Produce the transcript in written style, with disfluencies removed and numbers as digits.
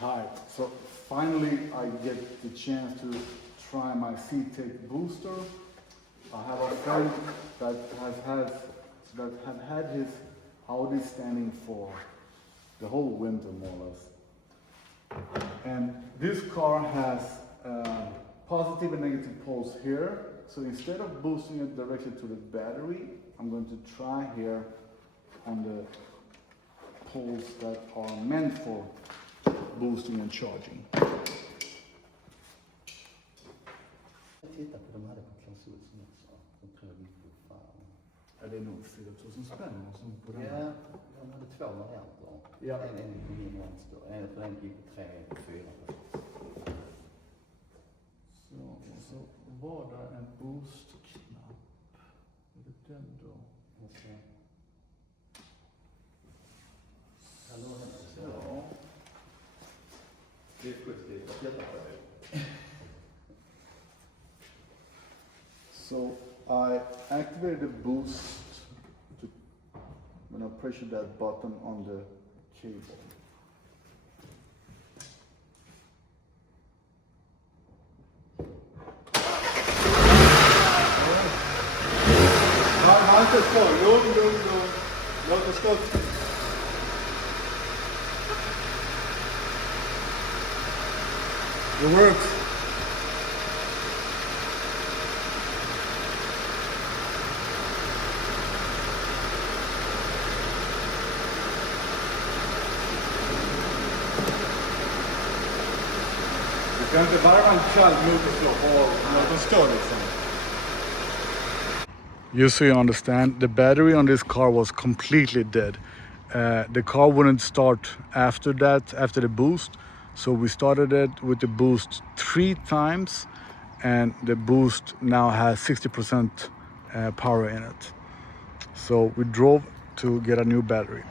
Hi, so finally I get the chance to try my CTEK booster. I have a friend that had had his Audi standing for the whole winter more or less. And this car has positive and negative poles here. So instead of boosting it directly to the battery, I'm going to try here on the poles that are meant for boosting and charging. Titta på de hade på klausul som också. De tror vi får fan. Ja, det är nog 4000 spänn som på den. Ja, de hade två varianter. Ja. En på mindre och en större. En för den gick på 3, en på 4. Så var det en boost-knapp. Är det den då? Okej. Ja. Det är positivt att hjälpa dig. So I activated the boost when I pressured that button on the cable. Låt oss gå, låt oss gå. It works. Du kan inte varva en kall motorslopp och låt oss gå liksom. Just so you understand, the battery on this car was completely dead. The car wouldn't start after that, after the boost. So we started it with the boost 3 times, and the boost now has 60% power in it. So we drove to get a new battery.